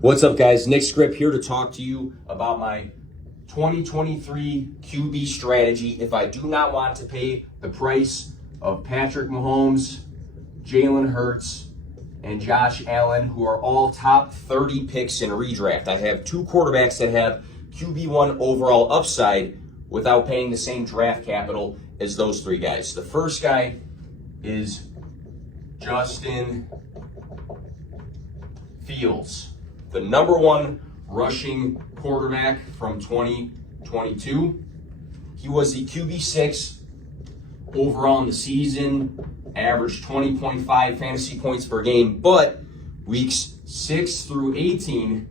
What's up, guys? Nick Script here to talk to you about my 2023 QB strategy if I do not want to pay the price of Patrick Mahomes, Jalen Hurts, and Josh Allen, who are all top 30 picks in redraft. I have two quarterbacks that have QB1 overall upside without paying the same draft capital as those three guys. The first guy is Justin Fields, the number one rushing quarterback from 2022. He was the QB6 overall in the season, averaged 20.5 fantasy points per game, but weeks 6 through 18,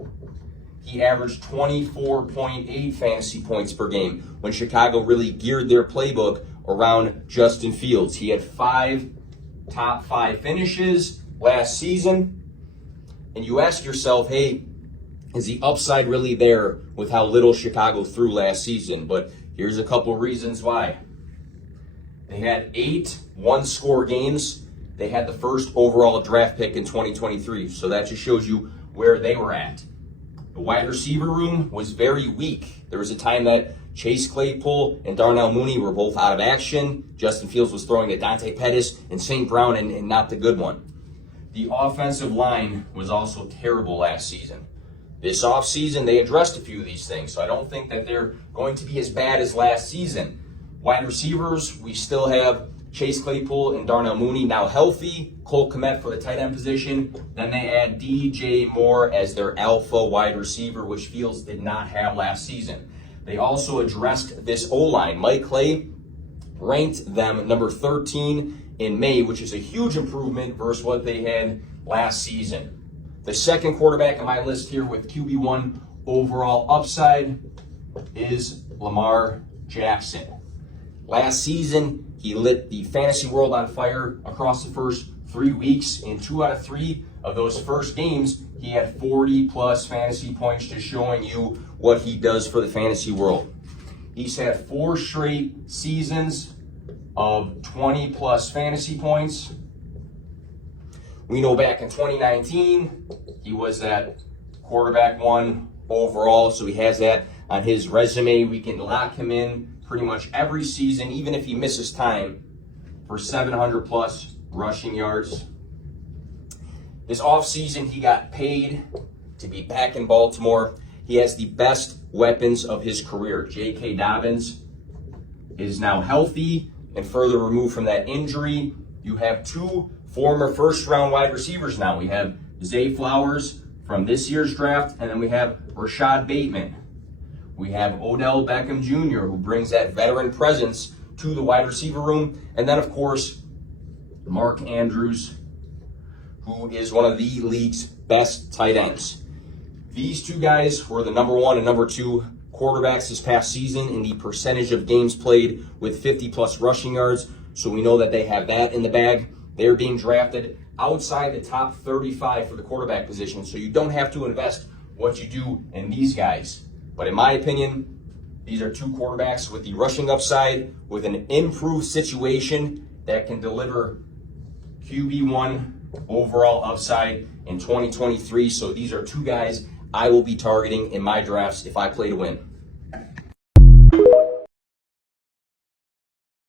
he averaged 24.8 fantasy points per game when Chicago really geared their playbook around Justin Fields. He had 5 top 5 finishes last season. And you ask yourself, hey, is the upside really there with how little Chicago threw last season? But here's a couple reasons why. They had 8 one-score games. They had the first overall draft pick in 2023. So that just shows you where they were at. The wide receiver room was very weak. There was a time that Chase Claypool and Darnell Mooney were both out of action. Justin Fields was throwing to Dante Pettis and St. Brown and not the good one. The offensive line was also terrible last season. This offseason, they addressed a few of these things, so I don't think that they're going to be as bad as last season. Wide receivers, we still have Chase Claypool and Darnell Mooney now healthy. Cole Kmet for the tight end position. Then they add DJ Moore as their alpha wide receiver, which Fields did not have last season. They also addressed this O-line. Mike Clay ranked them number 13 in May, which is a huge improvement versus what they had last season. The second quarterback on my list here with QB1 overall upside is Lamar Jackson. Last season, he lit the fantasy world on fire across the first 3 weeks. In 2 out of 3 of those first games, he had 40-plus fantasy points, just showing you what he does for the fantasy world. He's had 4 straight seasons of 20-plus fantasy points. We know back in 2019, he was that quarterback 1 overall, so he has that on his resume. We can lock him in pretty much every season, even if he misses time, for 700-plus rushing yards. This offseason, he got paid to be back in Baltimore. He has the best weapons of his career. J.K. Dobbins is now healthy and further removed from that injury. You have 2 former first-round wide receivers now. We have Zay Flowers from this year's draft, and then we have Rashad Bateman. We have Odell Beckham Jr., who brings that veteran presence to the wide receiver room. And then, of course, Mark Andrews, who is one of the league's best tight ends. These 2 guys were the number 1 and number 2 quarterbacks this past season in the percentage of games played with 50-plus rushing yards. So we know that they have that in the bag. They're being drafted outside the top 35 for the quarterback position. So you don't have to invest what you do in these guys. But in my opinion, these are 2 quarterbacks with the rushing upside, with an improved situation that can deliver QB1 overall upside in 2023. So these are 2 guys I will be targeting in my drafts if I play to win.